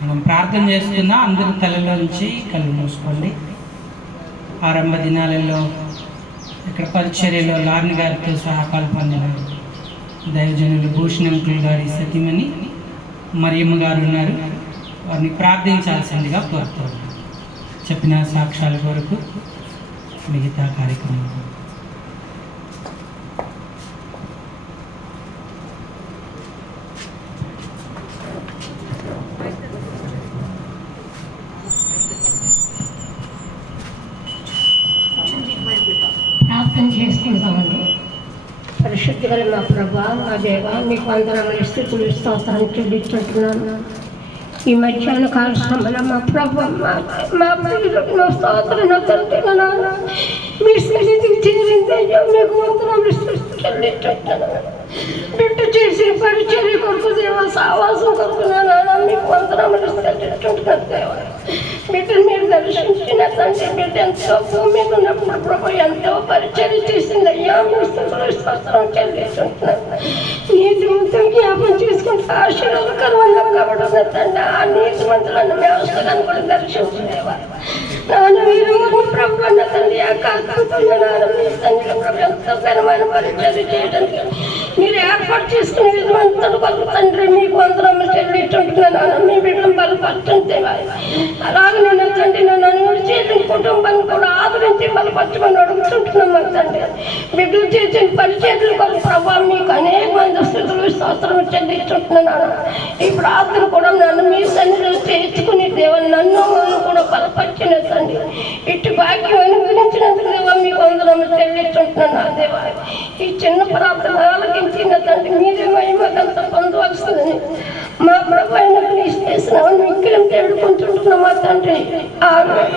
మనం ప్రార్థన చేసుకున్నా అందరి తలలోంచి కళ్ళు మూసుకోండి. ఆరంభ దినాలలో ఇక్కడ పరిచర్యలో లార్ని గారితో సహా పాల్పొందిన దైవజనులు భూషణ్ అంకుల్ గారి సతీమణి మరియమ్మ గారు ఉన్నారు. వారిని ప్రార్థించాల్సిందిగా కోరుతారు. చెప్పిన సాక్ష్యాల కొరకు మిగతా కార్యక్రమం ప్రార్థన చేసుకుంటామండి. పరిశుద్ధి గల మా ప్రభా, మా దేవా, మీకు వందనములు స్తుతులు స్తోత్రాలు చెల్లించుకుంటున్నాను. ఈ మధ్యాహ్న కాల సమయంలో మా ప్రభా, మా స్తోత్రం తండ్రి, మీ సన్నిధికి చేరిందయ్యా, మీకు వందనములు చెల్లించుకుంటున్నాను. బిడ్డ చేసిన పరిచర్య కొరకు దేవా, సావాసం కొరకు నాన్న మీకు వందనములు చెల్లించుకుంటున్నాను దేవా. బిడ్డను మీరు దర్శించిన తండ్రి, బిడ్డ ఎంతో భూమి మీద ఉన్నప్పుడు ప్రభు ఎంతో పరిచర్య చేసిందయ్యా, మీ స్థుతులు స్తోత్రం చెల్లించుకుంటున్నాను. నీతిమంతులు జ్ఞాపం చేసుకుంటే ఆశీర్వాదకరంగా కాబడుతున్న తండ్రి, ఆ నీతిమంతులను వ్యవస్థలను కూడా దర్శించేవారు నాన్న. మీరు ప్రభు అన్న తండ్రి, ఆ కాకపోతున్న నాన్న మీ తండ్రి ప్రభు ఎంతో ఘనమైన పరిచర్య చేయడానికి మీరు ఏర్పాటు చేసుకునే విధమంతటి కొరకు తండ్రి మీకు వందనములు చెల్లించుకుంటున్నాను. మీ బిడ్డను బలపరచండి. అలాగే నేను తండ్రి నన్ను చేసిన కుటుంబాన్ని కూడా ఆదరించి బలపరచమని అడుగుతుంటున్నాం తండ్రి. బిడ్డలు చేసిన పరిచర్యల కొరకు ప్రభావం మీకు అనేక మంది స్థితులు స్తోత్రం చెల్లించుకుంటున్నాను. ఈ ప్రార్థన కూడా నన్ను మీ సన్నిధిలో చేర్చుకుని దేవని నన్ను కూడా బలపరిచిన తండ్రి. ఇటు భాగ్యం అనుగ్రహించినందుకు దేవా మీకు వందనములు చెల్లించుకుంటున్నాను దేవా. ఈ చిన్న ప్రార్థన ఆలకించిన తండ్రి మీరే మహిమకంత పొందవలసిందని మా ప్రభు అయినప్పుడు ఇష్టేసినామని మిక్కిలం వేడుకుంటుంటున్నాం మా తండ్రి. ఆమేన్.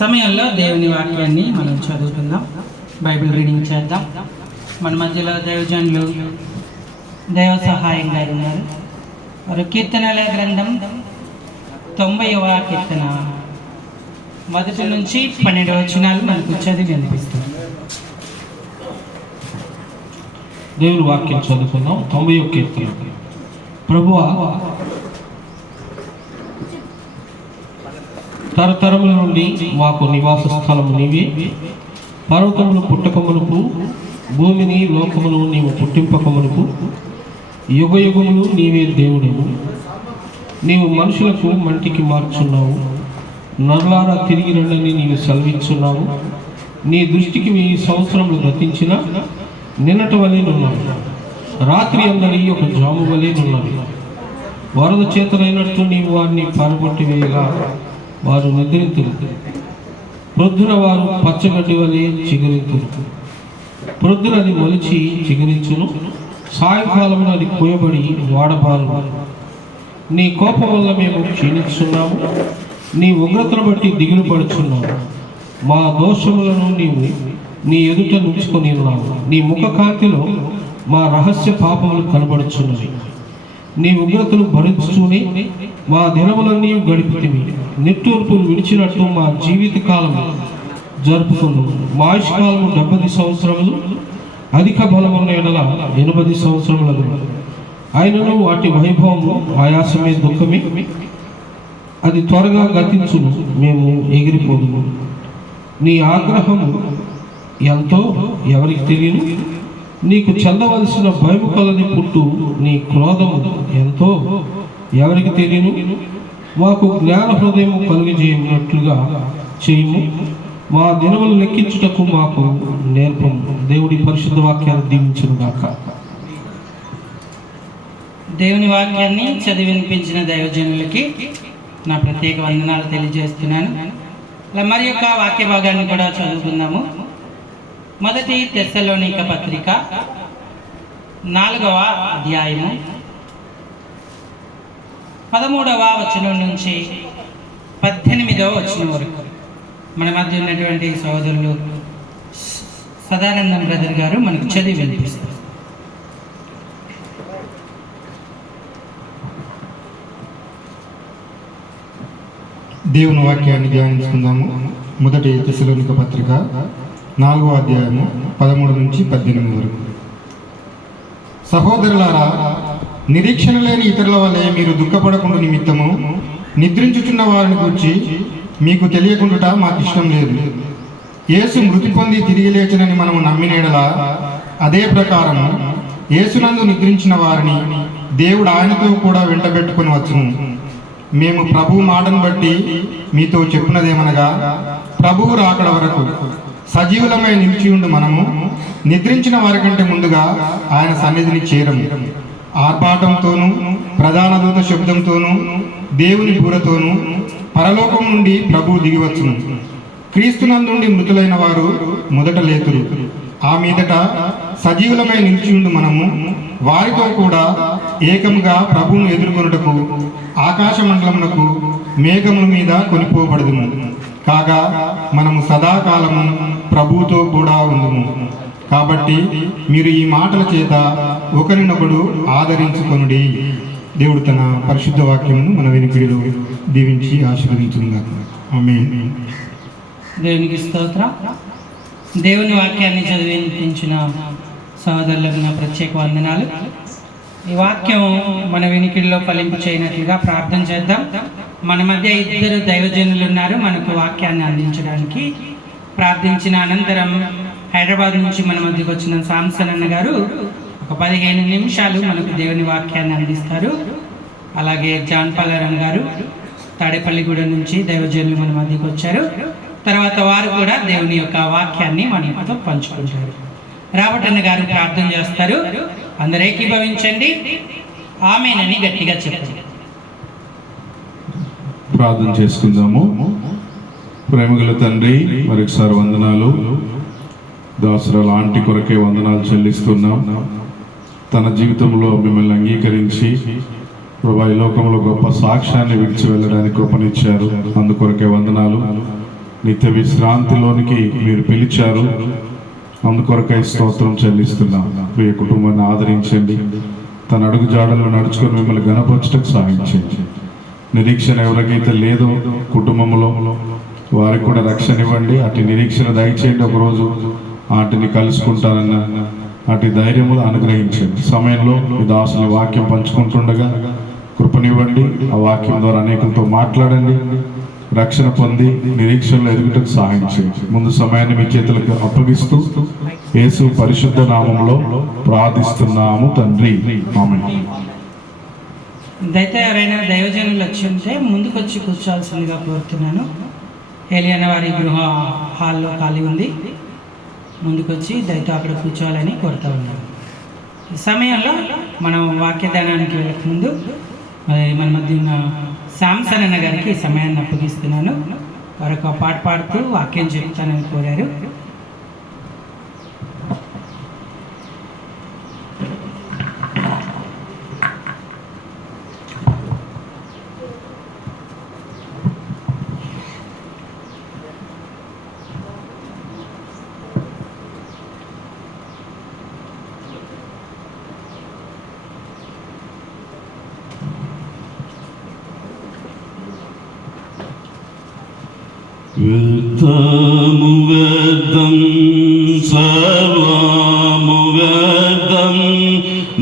సమయంలో దేవుని వాక్యాన్ని మనం చదువుకుందాం, బైబిల్ రీడింగ్ చేద్దాం. మన మధ్యలో దైవజనులు దైవ సహాయం గారు ఉన్నారు. వారు కీర్తనల గ్రంథం 90వ కీర్తన 1 నుంచి 12 వచనాలు మనకు చదివి వినిపిస్తారు. దేవుని వాక్యం చదువుకుందాం. 90వ కీర్తన. ప్రభువా, తరతరముల నుండి మాకు నివాస స్థలము నీవే. పర్వతములు పుట్టకమునుపు, భూమిని లోకమును నీవు పుట్టింపకమునుపు, యుగ యుగములు నీవే దేవుడవు. నీవు మనుషులకు మంటికి మార్చున్నావు, నరులారా తిరిగి రండని నీవు సెలవిచ్చున్నావు. నీ దృష్టికి 1000 సంవత్సరములు గతించిన నిన్నటి వలెనున్నావు, రాత్రి అందరి ఒక జాము వలెనున్నవి. వరద చేతనైనట్టు నీవు వారిని పారగొట్టి వేయగా వారు నిద్రింతురు. ప్రొద్దున వారు పచ్చగడ్డి వలె చిగురింతురు. ప్రొద్దున అది మొలిచి చిగురించును, సాయంకాలమున అది కోయబడి వాడబారు. నీ కోపం వల్ల మేము క్షీణిస్తున్నాము, నీ ఉగ్రతను బట్టి దిగులు పడుచున్నాము. మా దోషములను నీవు నీ ఎదుట నుంచుకొని ఉన్నావు. నీ ముఖ కాంతిలో మా రహస్య పాపములు కనబడుచున్నవి. నీ ఉగ్రతను భరించుతూనే మా దినములన్నీ గడిపితివి. నిట్టూర్పులు విడిచినట్టు మా జీవిత కాలం జరుపుకున్నాము. మా ఆయుష్కాలము 70 సంవత్సరములు, అధిక బలమున్న ఎడల 80 సంవత్సరములు. ఆయనను వాటి వైభవము ఆయాసమే, దుఃఖమే, అది త్వరగా గతించును, మేము ఎగిరిపోదుము. నీ ఆగ్రహము ఎంతో ఎవరికి తెలియను, నీకు చెందవలసిన భయము కలని పుట్టు నీ క్రోధము ఎంతో ఎవరికి తెలియను. మాకు జ్ఞాన హృదయము కలిగజేయనట్లుగా చేయము, మా దినములు లెక్కించుటకు మాకు నేర్పము. దేవుడి పరిశుద్ధ వాక్యాన్ని దీవించును గాక. దేవుని వాక్యాన్ని చదివి వినిపించిన దైవజనులకి నా ప్రత్యేక వందనాలు తెలియజేస్తున్నాను. మరి యొక్క వాక్య భాగాన్ని కూడా చదువుకుందాము. 1 తెస్సలోనిక పత్రిక 4వ అధ్యాయము 13వ వచనం నుంచి 18వ వచనం వరకు మన మధ్య ఉన్నటువంటి సహోదరులు సదానందం బ్రదర్ గారు మనకు చదివి వినిపిస్తారు. దేవుని వాక్యాన్ని ధ్యానించుకుందాము. మొదటి తెస్సలోనిక పత్రిక 4వ అధ్యాయము 13 నుంచి 18 వరకు. సహోదరులారా, నిరీక్షణ లేని ఇతరుల వలె మీరు దుఃఖపడకుండా నిమిత్తము నిద్రించుచున్న వారిని గురించి మీకు తెలియకుండా మాకు ఇష్టం లేదు. యేసు మృతి పొంది తిరిగి లేచనని మనము నమ్మినేడలా అదే ప్రకారము యేసునందు నిద్రించిన వారిని దేవుడు ఆయనతో కూడా వెంటబెట్టుకొని వచ్చును. మేము ప్రభు మాటను బట్టి మీతో చెప్పినదేమనగా, ప్రభువు రాకడ వరకు సజీవులమై నిలిచి ఉండు మనము నిద్రించిన వారికంటే ముందుగా ఆయన సన్నిధిని చేరము. ఆర్భాటంతోనూ ప్రధాన దూత శబ్దంతోనూ దేవుని బూరతోనూ పరలోకం నుండి ప్రభువు దిగివచ్చును. క్రీస్తునందుండి మృతులైన వారు మొదట లేతురు. ఆ మీదట సజీవులమై నిలిచి ఉండు మనము వారితో కూడా ఏకముగా ప్రభువును ఎదుర్కొనుటకు ఆకాశ మండలమునకు మేఘముల మీద కొనిపోబడదుము. కాగా మనము సదాకాలము ప్రభువుతో కూడా ఉందుము. కాబట్టి మీరు ఈ మాటల చేత ఒకరినొకడు ఆదరించుకొనుడి. దేవుడు తన పరిశుద్ధ వాక్యమును మన వెనుకడిలో దీవించి ఆశీర్వదించుగాక. ఆమేన్. దేవునికి స్తోత్రం. దేవుని వాక్యాన్ని చదివి వినిపించిన సహోదరులకు నా ప్రత్యేక వందనాలు. ఈ వాక్యం మన వెనుకడిలో ఫలింపు చేయనట్లుగా ప్రార్థన చేద్దాం. మన మధ్య 2 దైవజనులు ఉన్నారు మనకు వాక్యాన్ని అందించడానికి. ప్రార్థించిన అనంతరం హైదరాబాద్ నుంచి మన మధ్యకు వచ్చిన సాంసన్ అన్న గారు ఒక 15 నిమిషాలు మనకు దేవుని వాక్యాన్ని అందిస్తారు. అలాగే జాన్ పాలరామ్ గారు తాడేపల్లిగూడెం నుంచి దైవజనులు మన మధ్యకు వచ్చారు. తర్వాత వారు కూడా దేవుని యొక్క వాక్యాన్ని మనతో పంచుకుంటారు. రావటన్న గారు ప్రార్థన చేస్తారు. అందరూ ఏకీభవించండి. ఆమేనని గట్టిగా చెప్పండి. ప్రార్థన చేసుకుందాము. ప్రేమగల తండ్రి, మరొకసారి వందనాలు. దాసురాలు ఆంటీ కొరకే వందనాలు చెల్లిస్తున్నాం. తన జీవితంలో మిమ్మల్ని అంగీకరించి ప్రభా ఈ లోకంలో గొప్ప సాక్ష్యాన్ని విడిచి వెళ్ళడానికి కృపనిచ్చారు. అందుకొరకే వందనాలు. నిత్య విశ్రాంతిలోనికి మీరు పిలిచారు. అందుకొరకై స్తోత్రం చెల్లిస్తున్నాం. ప్రియ కుటుంబాన్ని ఆదరించండి. తన అడుగు జాడల్లో నడుచుకొని మిమ్మల్ని గణపరచటకు సాగించండి. నిరీక్షణ ఎవరికైతే లేదో కుటుంబంలో వారికి కూడా రక్షణ ఇవ్వండి. అటు నిరీక్షణ దయచేయండి. ఒకరోజు వాటిని కలుసుకుంటానన్న అటు ధైర్యములు అనుగ్రహించండి. సమయంలో మీ దాసుని వాక్యం పంచుకుంటుండగా కృపనివ్వండి. ఆ వాక్యం ద్వారా అనేకులతో మాట్లాడండి. రక్షణ పొంది నిరీక్షణలో ఎదుగుటకు సహాయం చేయండి. ముందు సమయాన్ని మీ చేతులకు అప్పగిస్తూ యేసు పరిశుద్ధ నామంలో ప్రార్థిస్తున్నాము తండ్రి. ఆమేన్. దయతో ఎవరైనా దైవజనులు వచ్చి ఉంటే ముందుకొచ్చి కూర్చోవాల్సిందిగా కోరుతున్నాను. ఏలియన వారి గృహ హాల్లో ఖాళీ ఉంది. ముందుకొచ్చి దయతో అక్కడ కూర్చోవాలని కోరుతూ ఉన్నాను. ఈ సమయంలో మనం వాక్యదానానికి వెళ్ళకముందు మన మధ్య ఉన్న సాంసన్ అన్న గారికి ఈ సమయాన్ని అప్పగిస్తున్నాను. వారు ఒక పాట పాడుతూ వాక్యం చెప్తానని కోరారు. వ్యర్థము వ్యర్థం సర్వము వ్యర్థం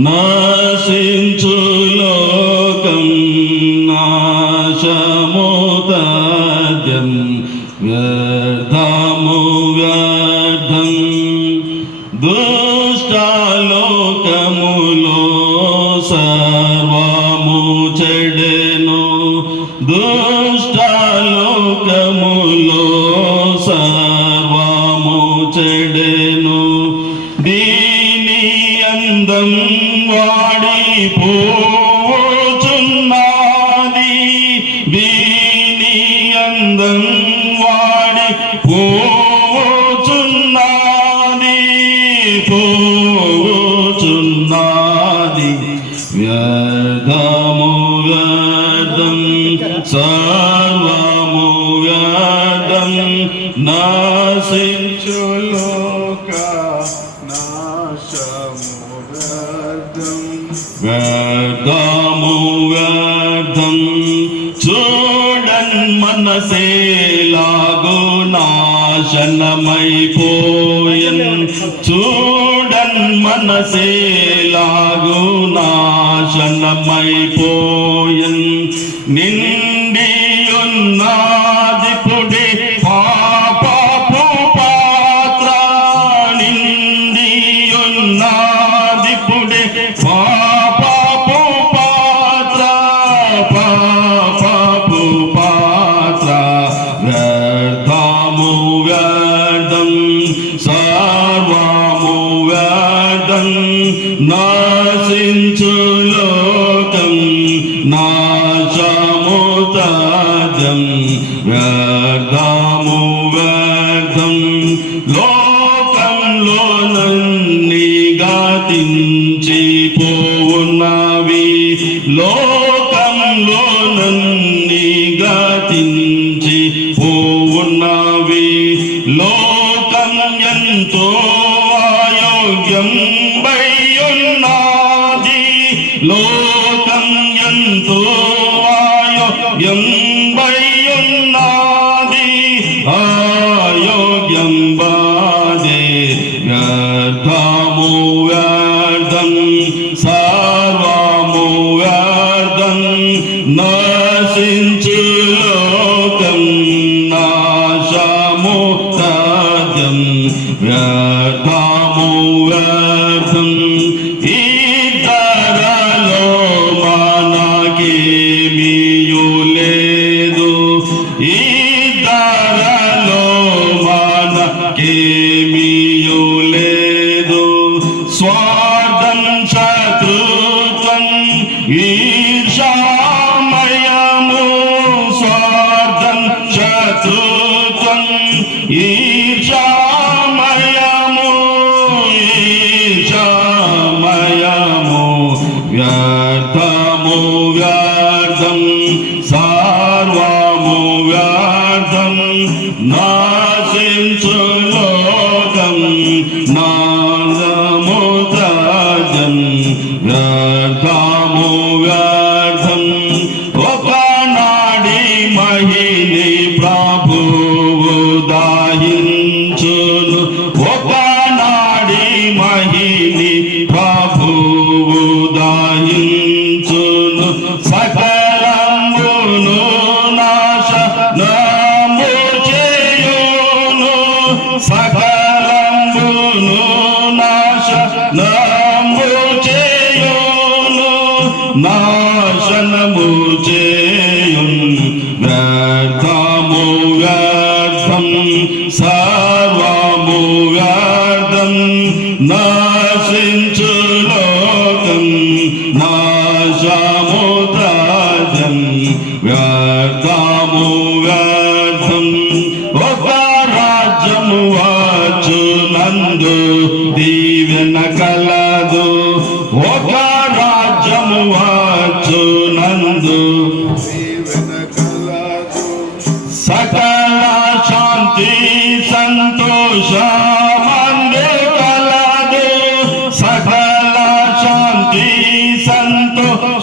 నాశించు లోకం నాశము తథ్యం వ్యర్థము వ్యర్థం దుష్టలోకములో సర్వము చెడెను దుష్టలోకములో సర్వము చెడెను దీని అందం వాడిపోచున్నది దీని అందం వాడిపోచున్నది పోచున్నది వ్యర్థము వ్యర్థం సర్వము వ్యర్థం నాశించు లోక నాశము వ్యర్థం వ్యర్థము వ్యర్థం చూడన్ మన మనసేలాగు నాశనమైపోయన్ చూడన్ మనసేలాగు నాశనమైపోయన్ నిండి ఉన్నాదిపుడే పాపపు పాత్ర నిండి ఉన్నాదిపుడే పాపపు పాత్ర పాపపు పాత్ర వ్యర్థము వ్యర్థం సర్వము వ్యర్థం నాశించు లోకం నాశము తథ్యం వ్యర్థము వ్యర్థం లోకంలో నన్ని గతించిపోవున్నవి లోకంలో నన్ని గతించిపోవున్నవి లోకం ఎంతో అయోగ్యం బయ్యున్నది లోకం ఎంతో అయోగ్యం బయ్యున్నది అయోగ్యం బాధే వ్యర్థము వ్యర్థం సర్వము వ్యర్థం నశించు లోకం నాశము తథ్యం వ్యర్థము వ్యర్థం ఈ ధరలో మనకేమీయు లేదు ఈ ధరలో మనకేమీయు లేదు స్వార్థం శత్రుత్వం ఈర్ష్యామయము స్వార్థం శత్రుత్వం ఈర్ష్యామయము ఈర్ష్యామయము వ్యర్థము వ్యర్థం సర్వము వ్యర్థం నాశించు లోకం నాశము తథ్యం వ్యర్థము వ్యర్థం ఒకనాడి మహిని ప్రభువు దాహించును ఒకనాడి మహిని ప్రభువు దాహించును సకలమును నాశనము చేయును సకలమును నాశనము చేయును నాశనము చేయును వ్యర్థము వ్యర్థం సర్వము వ్యర్థం నాశించు లోకం నాశము తథ్యం వ్యర్థము వ్యర్థం ఒక రాజ్యము వచ్చునందు దీవెన కలదు ఒక రాజ్యము వచ్చునందు సకల శాంతి సంతోషమందు కలదు సకల శాంతి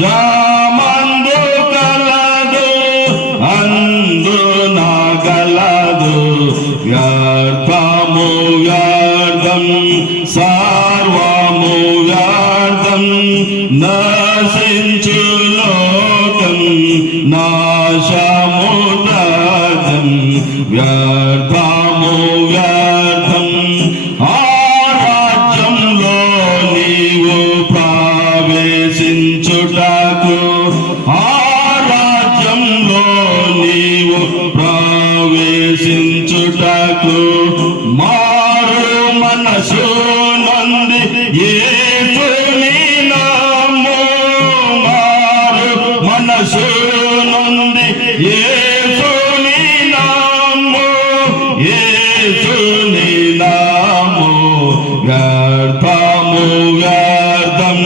సంతోషమందు కలదు అందు నాగలదు వ్యర్థము వ్యర్థం సర్వము వ్యర్థం నశించు లోకం నాశము తథ్యం వ్యర్థము వ్యర్థం ఆ రాజ్యంలో నీవు ప్రవేశించుటకు ఆ రాజ్యంలో నీవు ప్రవేశించుటకు మారు మనసు నంది యేసుని నామము మారు మనసు నంది యేసుని నామము యేసుని నామము వ్యర్థము వ్యర్థం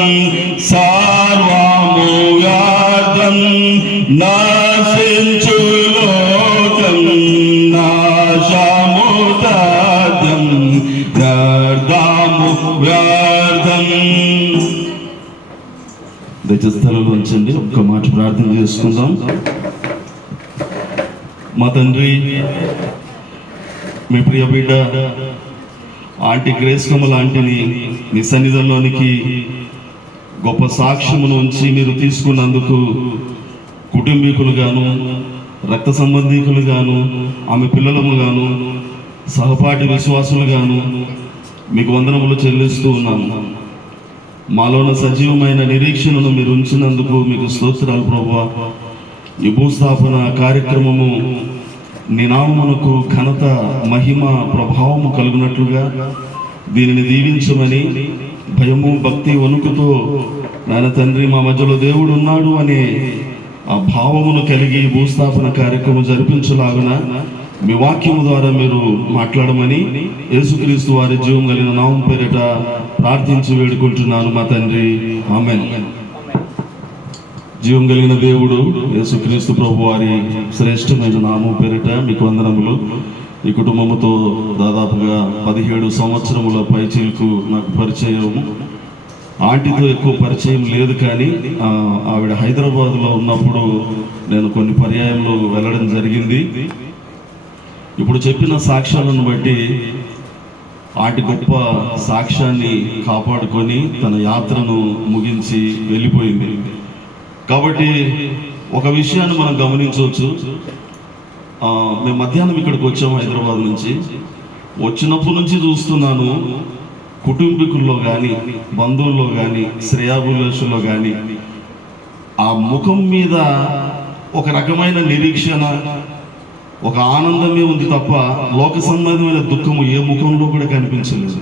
సర్వము వ్యర్థం నాశించు లోకం నాశము తథ్యం వ్యర్థము వ్యర్థం. దయచేసి స్థలంలో ఉంచండి, ఒక్క మాట ప్రార్థన చేసుకుందాం. మా తండ్రి, మీ ప్రియ బిడ్డ ఆంటీ గ్రేస్ కమల ఆంటీని మీ సన్నిధిలోనికి గొప్ప సాక్ష్యమును ఉంచి మీరు తీసుకున్నందుకు కుటుంబీకులుగాను, రక్త సంబంధీకులుగాను, ఆమె పిల్లలముగాను, సహపాఠి విశ్వాసులుగాను మీకు వందనములు చెల్లిస్తూ ఉన్నాను. మాలోన సజీవమైన నిరీక్షణను మీరు ఉంచినందుకు మీకు స్తోత్రాలు ప్రభువా. ఈ భూస్థాపన కార్యక్రమము నీ నామమునకు ఘనత, మహిమ, ప్రభావము కలుగునట్లుగా దీనిని దీవించమని భయము, భక్తి, వణుకుతో నాయన తండ్రి మా మధ్యలో దేవుడు ఉన్నాడు అనే ఆ భావమును కలిగి భూస్థాపన కార్యక్రమం జరిపించలాగున మీ వాక్యము ద్వారా మీరు మాట్లాడమని యేసుక్రీస్తు వారి జీవం కలిగిన నామం పేరిట ప్రార్థించి వేడుకుంటున్నాను మా తండ్రి. ఆమేన్. జీవం కలిగిన దేవుడు యేసుక్రీస్తు ప్రభు వారి శ్రేష్టమైన నామం పేరిట మీకు వందనములు. ఈ కుటుంబముతో దాదాపుగా 17 సంవత్సరముల పైచీలకు నాకు పరిచయము. ఆంటీతో ఎక్కువ పరిచయం లేదు, కానీ ఆవిడ హైదరాబాద్లో ఉన్నప్పుడు నేను కొన్ని పర్యాయాలు వెళ్ళడం జరిగింది. ఇప్పుడు చెప్పిన సాక్ష్యాలను బట్టి ఆంటీ గొప్ప సాక్ష్యాన్ని కాపాడుకొని తన యాత్రను ముగించి వెళ్ళిపోయింది. కాబట్టి ఒక విషయాన్ని మనం గమనించవచ్చు. మేము మధ్యాహ్నం ఇక్కడికి వచ్చాము హైదరాబాద్ నుంచి. వచ్చినప్పటి నుంచి చూస్తున్నాను, కుటుంబీకుల్లో కానీ, బంధువుల్లో కానీ, శ్రేయాభిలాషుల్లో కానీ ఆ ముఖం మీద ఒక రకమైన నిరీక్షణ, ఒక ఆనందమే ఉంది తప్ప లోక సంబంధమైన దుఃఖము ఏ ముఖంలో కూడా కనిపించలేదు.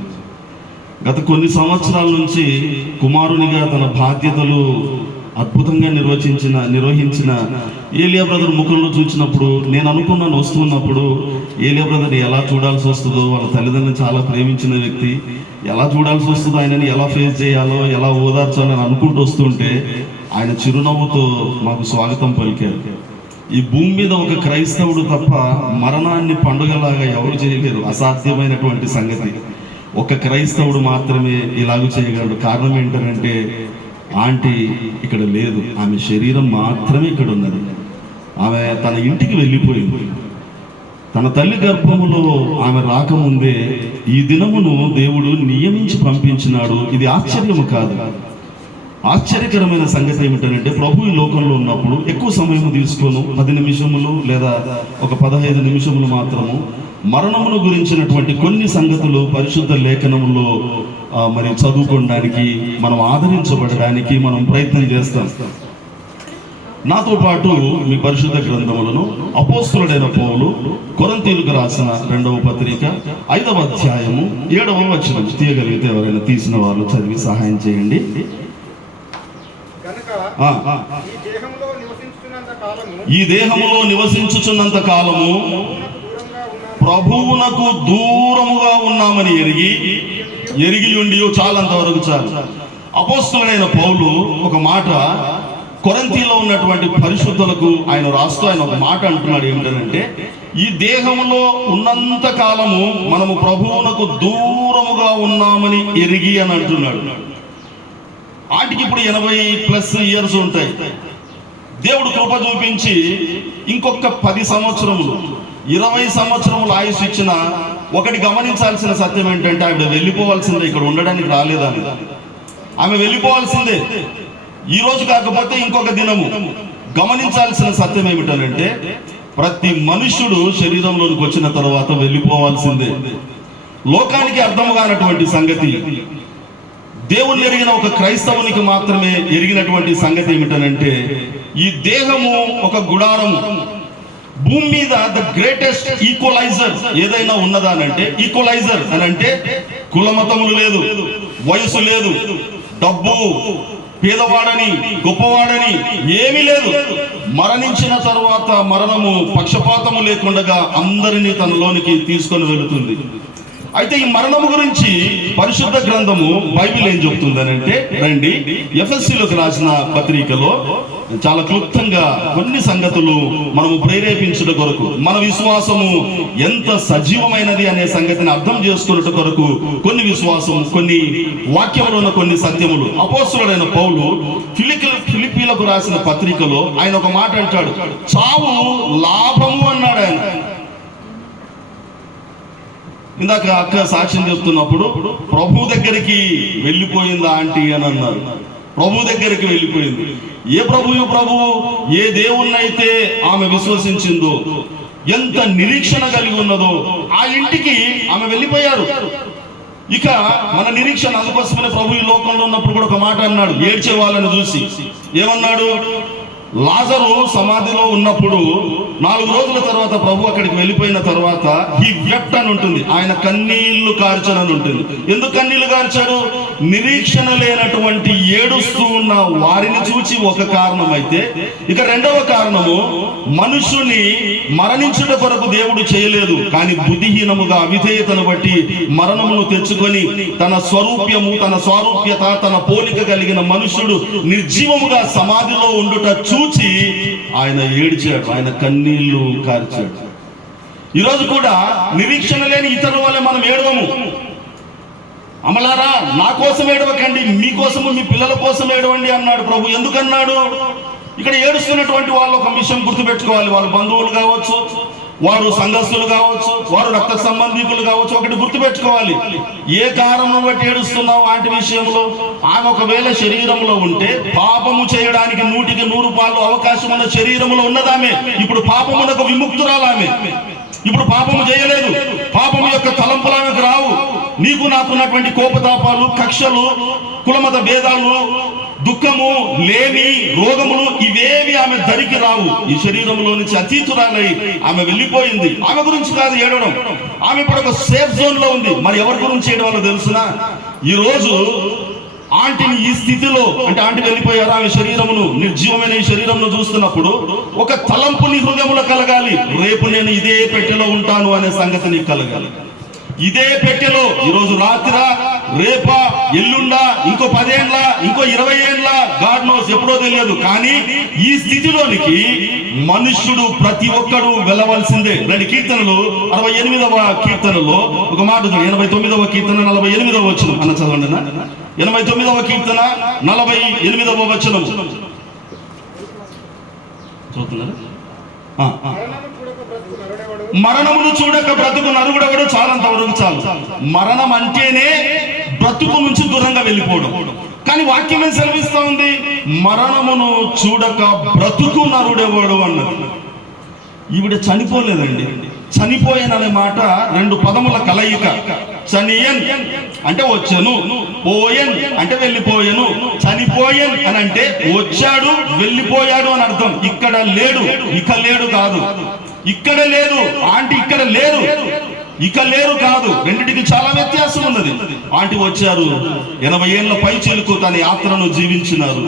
గత కొన్ని సంవత్సరాల నుంచి కుమారునిగా తన బాధ్యతలు అద్భుతంగా నిర్వహించిన ఏలియా బ్రదర్ ముఖంలో చూసినప్పుడు నేను అనుకున్నాను, వస్తున్నప్పుడు ఏలియా బ్రదర్ని ఎలా చూడాల్సి వస్తుందో, వాళ్ళ తల్లిదండ్రులను చాలా ప్రేమించిన వ్యక్తి, ఎలా చూడాల్సి వస్తుందో, ఆయనని ఎలా ఫేస్ చేయాలో, ఎలా ఓదార్చాలో అని అనుకుంటూ వస్తుంటే ఆయన చిరునవ్వుతో మాకు స్వాగతం పలికారు. ఈ భూమి మీద ఒక క్రైస్తవుడు తప్ప మరణాన్ని పండుగలాగా ఎవరు చేయలేరు, అసాధ్యమైనటువంటి సంగతి. ఒక క్రైస్తవుడు మాత్రమే ఇలాగూ చేయగలడు. కారణం ఏంటంటే ఆంటీ ఇక్కడ లేదు, ఆమె శరీరం మాత్రమే ఇక్కడ ఉన్నది. ఆమె తన ఇంటికి వెళ్ళిపోయింది. తన తల్లి గర్భములో ఆమె రాకముందే ఈ దినమును దేవుడు నియమించి పంపించినాడు. ఇది ఆశ్చర్యము కాదు. ఆశ్చర్యకరమైన సంగతి ఏమిటంటే ప్రభు ఈ లోకంలో ఉన్నప్పుడు ఎక్కువ సమయం తీసుకోను, 10 నిమిషములు లేదా ఒక 15 నిమిషములు మాత్రము మరణమును గురించినటువంటి కొన్ని సంగతులు పరిశుద్ధ లేఖనములో మరి చదువుకోవడానికి, మనం ఆదరించబడడానికి మనం ప్రయత్నం చేస్తాం. నాతో పాటు మీ పరిశుద్ధ గ్రంథములను అపోస్తలుడైన పౌలు కొరింథీయులకు రాసిన 2వ పత్రిక 5వ అధ్యాయము 7వ వచనం తీయగలిగితే ఎవరైనా తీసిన వాళ్ళు చదివి సహాయం చేయండి. ఈ దేహములో నివసించుచున్నంత కాలము ప్రభువునకు దూరముగా ఉన్నామని ఎరిగి ఉండి చాలంతవరకు చాలు. అపోస్తలుడైన పౌలు ఒక మాట కొరింథీలో ఉన్నటువంటి పరిశుద్ధులకు ఆయన రాస్తూ ఆయన ఒక మాట అంటున్నాడు. ఏమిటంటే ఈ దేహములో ఉన్నంత కాలము మనము ప్రభువునకు దూరముగా ఉన్నామని ఎరిగి అని అంటున్నాడు. వాటికి ఇప్పుడు 80+ ఇయర్స్ ఉంటాయి. దేవుడు కృప చూపించి ఇంకొక 10 సంవత్సరములు 20 సంవత్సరములు ఆయుష్ ఇచ్చిన ఒకటి గమనించాల్సిన సత్యం ఏంటంటే ఆవిడ వెళ్ళిపోవాల్సిందే, ఇక్కడ ఉండడానికి రాలేదని. ఆమె వెళ్ళిపోవాల్సిందే, ఈ రోజు కాకపోతే ఇంకొక దినము. గమనించాల్సిన సత్యం ఏమిటంటే ప్రతి మనుష్యుడు శరీరంలోనికి వచ్చిన తర్వాత వెళ్ళిపోవాల్సిందే. లోకానికి అర్థం కానటువంటి సంగతి, దేవుని ఎరిగిన ఒక క్రైస్తవునికి మాత్రమే ఎరిగినటువంటి సంగతి ఏమిటనంటే ఈ దేహము ఒక గుడారము. భూమి మీద ద గ్రేటెస్ట్ ఈక్వలైజర్ ఏదైనా ఉన్నదా అంటే ఈక్వలైజర్ అని అంటే కులమతములు లేదు, వయసు లేదు, డబ్బు, పేదవాడని గొప్పవాడని ఏమీ లేదు. మరణించిన తర్వాత మరణము పక్షపాతము లేకుండా అందరినీ తనలోనికి తీసుకొని వెళుతుంది. అయితే ఈ మరణము గురించి పరిశుద్ధ గ్రంథము బైబిల్ ఏం చెప్తుందనంటే రండి ఎఫెసీయులకు రాసిన పత్రికలో చాలా క్లుప్తంగా కొన్ని సంగతులు మనము ప్రేరేపించుట కొరకు, మన విశ్వాసము ఎంత సజీవమైనది అనే సంగతిని అర్థం చేసుకున్నట్టు కొరకు కొన్ని వాక్యములు ఉన్న కొన్ని సత్యములు. అపోస్తలుడైన పౌలు ఫిలిప్పీలకు రాసిన పత్రికలో ఆయన ఒక మాట అంటాడు, చావు లాభము అన్నాడు ఆయన. ఇందాక అక్క సాక్ష్యం చెప్తున్నప్పుడు ప్రభు దగ్గరికి వెళ్ళిపోయిందా ఆంటీ అని అన్నారు. ప్రభు దగ్గరికి వెళ్ళిపోయింది. ఏ ప్రభువు ఏ దేవుణ్ణైతే ఆమె విశ్వసించిందో, ఎంత నిరీక్షణ కలిగి ఉన్నదో ఆ ఇంటికి ఆమె వెళ్ళిపోయారు. ఇక మన నిరీక్షణ, అందుకోసమనే ప్రభు ఈ లోకంలో ఉన్నప్పుడు కూడా ఒక మాట అన్నాడు ఏడ్చే వాళ్ళని చూసి. ఏమన్నాడు? లాజరు సమాధిలో ఉన్నప్పుడు 4 రోజుల తర్వాత ప్రభు అక్కడికి వెళ్ళిపోయిన తర్వాత ఈ వెప్ట్ అని ఉంటుంది, ఆయన కన్నీళ్లు కార్చనని ఉంటుంది. ఎందుకు కన్నీళ్లు కార్చాడు? నిరీక్షణ లేనటువంటి ఏడుస్తూ ఉన్న వారిని చూచి ఒక కారణం అయితే, ఇక రెండవ కారణము, మనుషుని మరణించుట కొరకు దేవుడు చేయలేదు, కానీ బుద్ధిహీనముగా అవిధేయతను బట్టి మరణమును తెచ్చుకొని తన స్వరూప్యము, తన స్వారూప్యత, తన పోలిక కలిగిన మనుషుడు నిర్జీవముగా సమాధిలో ఉండుట చూచి ఆయన ఏడ్చాడు, ఆయన కన్నీళ్లు కార్చాడు. ఈరోజు కూడా నిరీక్షణ లేని ఇతరుల వల్ల మనం ఏడవము. అమలారా, నా కోసం ఏడవకండి, మీకోసము మీ పిల్లల కోసం ఏడవండి అన్నాడు ప్రభు. ఎందుకన్నాడు? ఇక్కడ ఏడుస్తున్నటువంటి వాళ్ళు ఒక విషయం గుర్తుపెట్టుకోవాలి. వాళ్ళ బంధువులు కావచ్చు, వారు సంఘస్థులు కావచ్చు, వారు రక్త సంబంధికులు కావచ్చు. ఒకటి గుర్తుపెట్టుకోవాలి, ఏ కారణం బట్టి ఏడుస్తున్నావు ఆంటి విషయంలో? ఆమె ఒకవేళ శరీరంలో ఉంటే పాపము చేయడానికి 100% అవకాశం ఉన్న శరీరంలో ఉన్నదామె. ఇప్పుడు పాపమునకు విముక్తురాలామె. ఇప్పుడు పాపము చేయలేదు, పాపము యొక్క తలంపులు ఆమెకు రావు. నీకు నాకున్నటువంటి కోపతాపాలు, కక్షలు, కులమత భేదాలు, దుఃఖము, లేమి, రోగములు ఇవేవి ఆమె దరికి రావు. ఈ శరీరంలో నుంచి అతీతురాలై ఆమె వెళ్ళిపోయింది. ఆమె గురించి కాదు ఏడవడం, ఆమె ఇప్పుడు ఒక సేఫ్ జోన్ లో ఉంది. మరి ఎవరి గురించి ఏడవాలో తెలుసునా? ఈ రోజు ఆంటీని ఈ స్థితిలో, అంటే ఆంటీ వెళ్ళిపోయారు, ఆమె శరీరమును, నిర్జీవమైన ఈ శరీరంను చూస్తున్నప్పుడు ఒక తలంపు నీ హృదయంలో కలగాలి, రేపు నేను ఇదే పెట్టెలో ఉంటాను అనే సంగతి నీకు కలగాలి. ఇదే పెట్టెలో ఈరోజు రాత్రా, రేపా, ఎల్లుండా, ఇంకో 10 ఏళ్ళ, ఇంకో 20 ఏళ్ళ, గాడ్ నోస్, ఎప్పుడో తెలియదు. కానీ ఈ స్థితిలోనికి మనుష్యుడు ప్రతి ఒక్కడు వెళ్ళవలసిందే. 2 కీర్తనలు 68వ కీర్తనలో ఒక మాట, 89వ కీర్తన 48వ వచనం అన్న చదవండి. 89వ కీర్తన 48వ వచనం చదువుతున్నారు. మరణమును చూడక బ్రతుకు నరుగుడవడు, చాలంతవరకు చాలు. మరణం అంటేనే బ్రతుకు నుంచి దూరంగా వెళ్ళిపోవడం. కానీ వాక్యం ఏం సెలవిస్తా ఉంది? మరణమును చూడక బ్రతుకు నరుడెవడు అన్నది. ఈవిడ చనిపోలేదండి. చనిపోయాననే మాట 2 పదముల కలయిక. చనియన్ అంటే వచ్చాను, పోయన్ అంటే వెళ్ళిపోయాను. చనిపోయన్ అని అంటే వచ్చాడు, వెళ్ళిపోయాడు అని అర్థం. ఇక్కడ లేడు, ఇక లేడు కాదు. ఇక్కడ లేదు ఆంటీ, ఇక్కడ లేరు, ఇక లేరు కాదు. రెండిటికి చాలా వ్యత్యాసం ఉన్నది. ఆంటీ వచ్చారు, 80 ఏళ్ల పై చెలుకు తన యాత్రను జీవించినారు.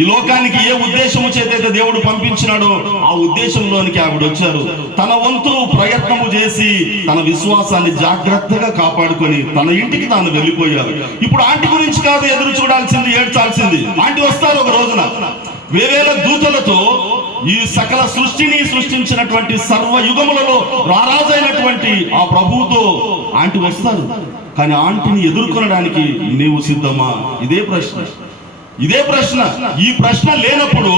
ఈ లోకానికి ఏ ఉద్దేశము చేతైతే దేవుడు పంపించినాడో ఆ ఉద్దేశంలోనికి ఆవిడ వచ్చారు. తన వంతు ప్రయత్నము చేసి తన విశ్వాసాన్ని జాగ్రత్తగా కాపాడుకొని తన ఇంటికి తాను వెళ్ళిపోయారు. ఇప్పుడు ఆంటీ గురించి కాదు ఎదురు చూడాల్సింది, ఏడ్చాల్సింది. ఆంటీ వస్తారు ఒక రోజున వేవేల దూతలతో ఈ సకల సృష్టిని సృష్టించినటువంటి సర్వ యుగములలో రారాజైనటువంటి ఆ ప్రభువుతో ఆంటీ వస్తారు. కానీ ఆంటీని ఎదుర్కొనడానికి నీవు సిద్ధమా? ఇదే ప్రశ్న. ఈ ప్రశ్న లేనప్పుడు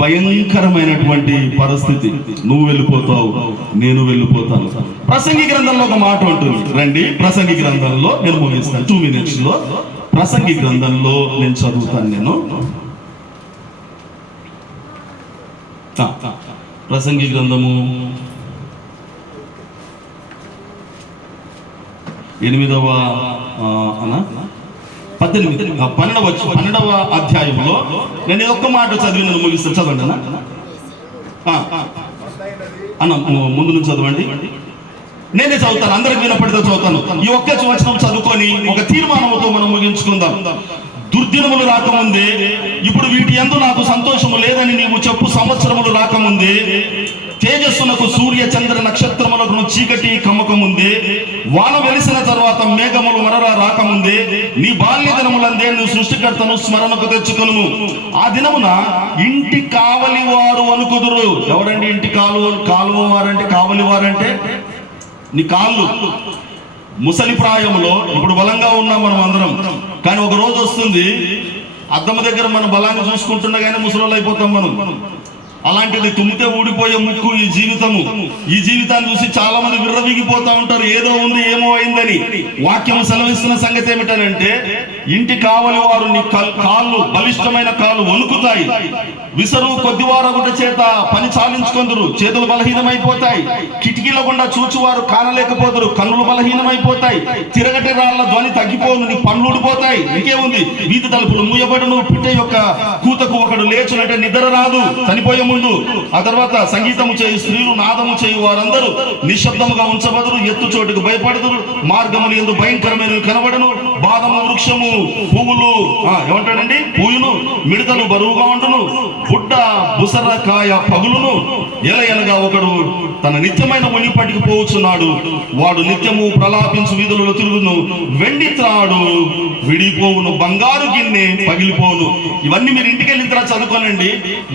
భయంకరమైనటువంటి పరిస్థితి. నువ్వు వెళ్ళిపోతావు, నేను వెళ్ళిపోతాను. ప్రసంగి గ్రంథంలో ఒక మాట ఉంటుంది, రండి ప్రసంగి గ్రంథంలో నేను ముగిస్తాను 2 minutes లో. ప్రసంగి గ్రంథంలో నేను చదువుతాను. నేను ప్రసంగి గ్రంథము 12వ అధ్యాయంలో నేను ఒక్క మాట చదివి నేను ముగిస్తాను. చదవండి అన్న, ముందు నుంచి చదవండి. నేనే చదువుతాను, అందరికి వినపడితే చదువుతాను. ఈ ఒక్క వచనం చదువుకొని ఒక తీర్మానంతో మనం ముగించుకుందాం. దుర్దినములు రాకముందే, ఇప్పుడు వీటి యందు నాకు సంతోషము లేదని నీవు చెప్పు సంవత్సరములు రాకముందే తేజస్సునకు సూర్య చంద్ర నక్షత్రములకు చీకటి కమ్మకముందే, వాన వెలిసిన తర్వాత మేఘములు మరలా రాకముందే, నీ బాల్య దినములందే నువ్వు సృష్టికర్తను స్మరణకు తెచ్చుకొనుము. ఆ దినమున ఇంటి కావలి వారు అనుకుదురు. ఎవరండి ఇంటి కాలువ వారంటే? కావలి వారంటే నీ కాళ్ళు ముసలి ప్రాయములో, ఇప్పుడు బలంగా ఉన్నాం మనం అందరం, కానీ ఒక రోజు వస్తుంది అద్దం దగ్గర మన బలాన్ని చూసుకుంటుండగానే ముసలోళ్ళు అయిపోతాం మనం. అలాంటిది తుమ్మితే ఊడిపోయే ముక్కు ఈ జీవితము. ఈ జీవితాన్ని చూసి చాలా మంది విర్రవీగిపోతా ఉంటారు, ఏదో ఉంది ఏమో అయిందని. వాక్యం సెలవిస్తున్న సంగతి ఏమిటనంటే, ఇంటి కావలి వారు నీ కాళ్ళు, బలిష్టమైన కాళ్ళు వణుకుతాయి. విసరు కొద్దివారొకట చేత పని చాలించుకొందురు, చేతులు బలహీనమైపోతాయి. కిటికీల గుండా చూచువారు కానలేకపోదురు, కన్నులు బలహీనమైపోతాయి. తిరగటి రాళ్ల ధ్వని తగ్గిపోను, నీ పనులు ఊడిపోతాయి. ఇంకేముంది, వీధి తలుపులు మూయబడును, పిట్ట యొక్క కూతకు ఒకడు లేచునంటే నిద్ర రాదు చనిపోయే ముందు. ఆ తర్వాత సంగీతము చేయు స్త్రీలు, నాదము చేయు వారందరూ నిశ్శబ్దముగా ఉంచబదురు, ఎత్తు చోటుకు భయపడదురు, మార్గములు ఎందు భయంకరమైన కనబడను. బాదము వృక్షము పువ్వులు ఏమంటాడండి, పూయును, మిడతలు బరువుగా ఉండును, బుడ్డ బుసరకాయ పగులును. ఎలయనగా ఒకడు తన నిత్యమైన మునిపటికి పోవచ్చున్నాడు, వాడు నిత్యము ప్రలాపించు వీధులలో తిరుగును. వెండి త్రాడు విడిపోవును, బంగారు గిన్నె పగిలిపోవును. ఇవన్నీ మీరు ఇంటికి వెళ్ళిన తర్వాత చదువుకోనండి.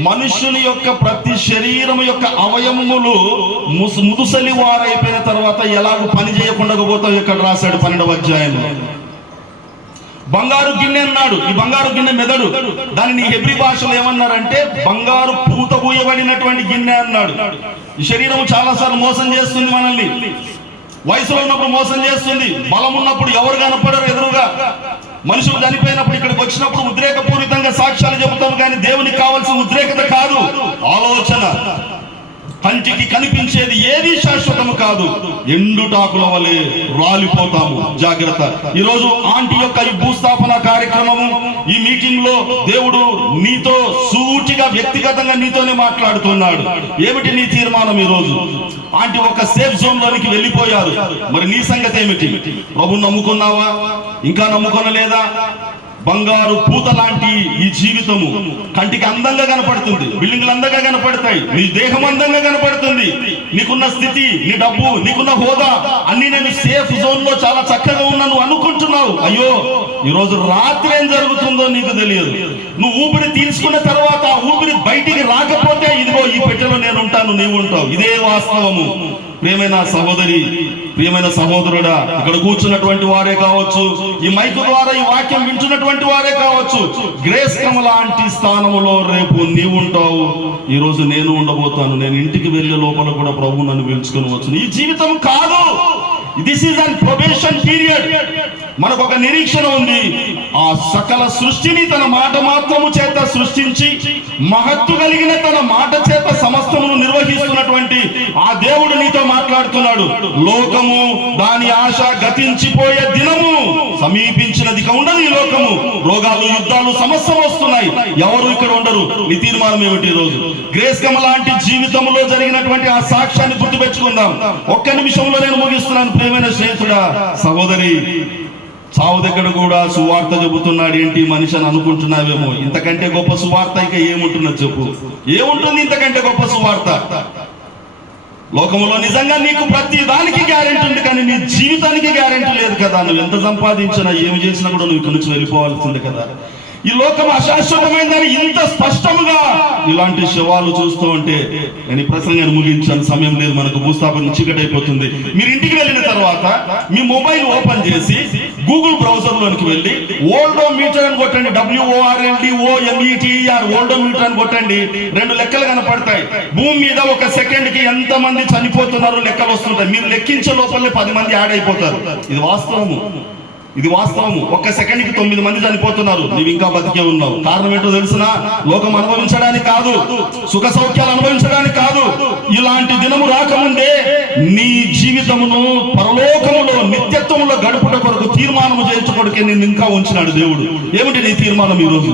మనుషుని యొక్క ప్రతి శరీరం యొక్క అవయవములు ముదుసలి వారైపోయిన తర్వాత ఎలాగో పని చేయకుండా పోతావు ఇక్కడ రాశాడు 12వ అధ్యాయంలో. బంగారు గిన్నె అన్నాడు. ఈ బంగారు గిన్నె మెదడు. దానిని హెబ్రీ భాషలో ఏమన్నారంటే బంగారు పూత పూయబడినటువంటి గిన్నె అన్నాడు. ఈ శరీరం చాలా సార్లు మోసం చేస్తుంది మనల్ని. వయసులో ఉన్నప్పుడు మోసం చేస్తుంది, బలం ఉన్నప్పుడు ఎవరు కనపడరు ఎదురుగా. మనుషులు చనిపోయినప్పుడు ఇక్కడికి వచ్చినప్పుడు ఉద్రేకపూరితంగా సాక్ష్యాలు చెబుతాం, కానీ దేవునికి కావాల్సిన ఉద్రేకత కాదు, ఆలోచన. కంటికి కనిపించేది ఏది శాశ్వతము కాదు, ఎండుటాకుల వలె రాలిపోతాము, జాగ్రత్త. ఈరోజు ఆంటీ యొక్క ఈ భూస్థాపన కార్యక్రమము, ఈ మీటింగ్ లో దేవుడు నీతో సూటిగా వ్యక్తిగతంగా నీతోనే మాట్లాడుతున్నాడు. ఏమిటి నీ తీర్మానం? ఈరోజు ఆంటీ ఒక సేఫ్ జోన్ లోనికి వెళ్ళిపోయారు. మరి నీ సంగతి ఏమిటి? ప్రభు నమ్ముకున్నావా? ఇంకా నమ్ముకొనలేదా? బంగారు పూత లాంటి ఈ జీవితము కంటికి అందంగా కనపడుతుంది, బిల్డింగ్లు అందంగా కనపడతాయి, నీ దేహం అందంగా కనపడుతుంది, నీకున్న స్థితి, నీ డబ్బు, నీకున్న హోదా అన్ని నేను సేఫ్ జోన్ లో చాలా చక్కగా ఉన్నాను అనుకుంటున్నావు. అయ్యో, ఈరోజు రాత్రి ఏం జరుగుతుందో నీకు తెలియదు. నువ్వు ఊపిరి తీసుకున్న తర్వాత ఆ ఊపిరి బయటికి రాకపోతే ఇదిగో ఈ పెట్టెలో నేను ఉంటాను, నీవు ఉంటావు. ఇదే వాస్తవము. ప్రియమైన సహోదరి, ప్రియమైన సహోదరుడా, ఇక్కడ కూర్చున్నటువంటి వారే కావచ్చు, ఈ మైకు ద్వారా ఈ వాక్యం వింటున్నటువంటి వారే కావచ్చు, గ్రేస్ కమ లాంటి స్థానములో రేపు నీవు ఉంటావు, ఈ రోజు నేను ఉండబోతాను. నేను ఇంటికి వెళ్ళే లోపల కూడా ప్రభు నన్ను పిలుచుకొని వచ్చు. ఈ జీవితం కాదు, this is an probation period. మనకు ఒక నిరీక్షణ ఉంది. ఆ సకల సృష్టిని తన మాట మాత్రము చేత సృష్టించి మహత్తు కలిగిన తన మాట చేత సమస్తమును నిర్వహిస్తున్నటువంటి ఆ దేవుడు నీతో మాట్లాడుతున్నాడు. లోకము దాని ఆశ గతించిపోయే దినము సమీపించినది ఉండదు. ఈ లోకము రోగాలు, యుద్ధాలు, సమస్యలు వస్తున్నాయి. ఎవరు ఇక్కడ ఉండరు. నీ తీర్మానం ఏమిటి? రోజు గ్రేస్ కమ లాంటి జీవితంలో జరిగినటువంటి ఆ సాక్ష్యాన్ని గుర్తుపెట్టుకుందాం. ఒక్క నిమిషంలో నేను ముగిస్తున్నాను. ప్రియమైన స్నేహితుడా, సహోదరి, చావు దగ్గర కూడా సువార్త చెబుతున్నాడు. ఏంటి మనిషి అని అనుకుంటున్నావేమో. ఇంతకంటే గొప్ప సువార్త ఇక ఏముంటున్నది చెప్పు? ఏముంటుంది ఇంతకంటే గొప్ప సువార్త? లోకంలో నిజంగా నీకు ప్రతి దానికి గ్యారెంటీ ఉంది, కానీ నీ జీవితానికి గ్యారెంటీ లేదు కదా. నువ్వు ఎంత సంపాదించినా ఏమి చేసినా కూడా నువ్వు ఇక్కడి నుంచి వెళ్ళిపోవాల్సిందే కదా. ఈ లోకం అశాశ్వతమైందని ఇంత స్పష్టంగా ఇలాంటి శవాలు చూస్తూ ఉంటే నేను ఈ ప్రసంగాన్ని ముగించాను, సమయం లేదు మనకు, భూస్థాపన చీకటి అయిపోతుంది. మీరు ఇంటికి వెళ్ళిన తర్వాత మీ మొబైల్ ఓపెన్ చేసి గూగుల్ బ్రౌజర్ లోనికి వెళ్ళి ఓల్డోమీటర్ అని కొట్టండి, WORLDOMETER, ఓల్డోమీటర్ అని కొట్టండి. 2 లెక్కలు కనపడతాయి. భూమి మీద ఒక సెకండ్ కి ఎంత మంది చనిపోతున్నారో లెక్కలు వస్తుంటాయి. మీరు లెక్కించే లోపలే 10 మంది యాడ్ అయిపోతారు. ఇది వాస్తవము, ఇది వాస్తవము. ఒక్క సెకండ్ కి 9 మంది చనిపోతున్నారు. నీవు ఇంకా బతికే ఉన్నావు. కారణం ఏంటో తెలుసునా? లోకం అనుభవించడానికి కాదు, సుఖ సౌఖ్యాలు అనుభవించడానికి కాదు. ఇలాంటి దినము రాకముందే నీ జీవితమును పరలోకములో నిత్యత్వంలో గడుపుట కొరకు తీర్మానము చేయించుకోవడానికి నేను ఇంకా ఉంచినాడు దేవుడు. ఏమిటి నీ తీర్మానం? ఈ రోజు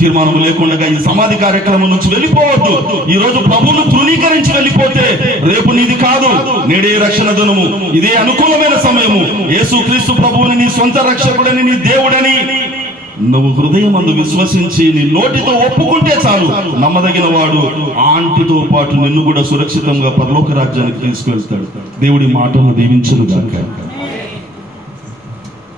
తీర్మానం లేకుండా ఈ సమాధి కార్యక్రమం నుంచి వెళ్ళిపోవద్దు. ఈ రోజు ప్రభువును తృణీకరించి వెళ్ళిపోతే రేపు నీది కాదు. నేడే రక్షణ దినము, ఇదే అనుకూలమైన సమయము. యేసుక్రీస్తు ప్రభువుని నీ సొంత రక్షకుడని, నీ దేవుడని నువ్వు హృదయం అందు విశ్వసించి నీ నోటితో ఒప్పుకుంటే చాలు, నమ్మదగిన వాడు ఆంటితో పాటు నిన్ను కూడా సురక్షితంగా పరలోక రాజ్యానికి తీసుకువెళ్తాడు. దేవుడి మాటను దీవించును గాక.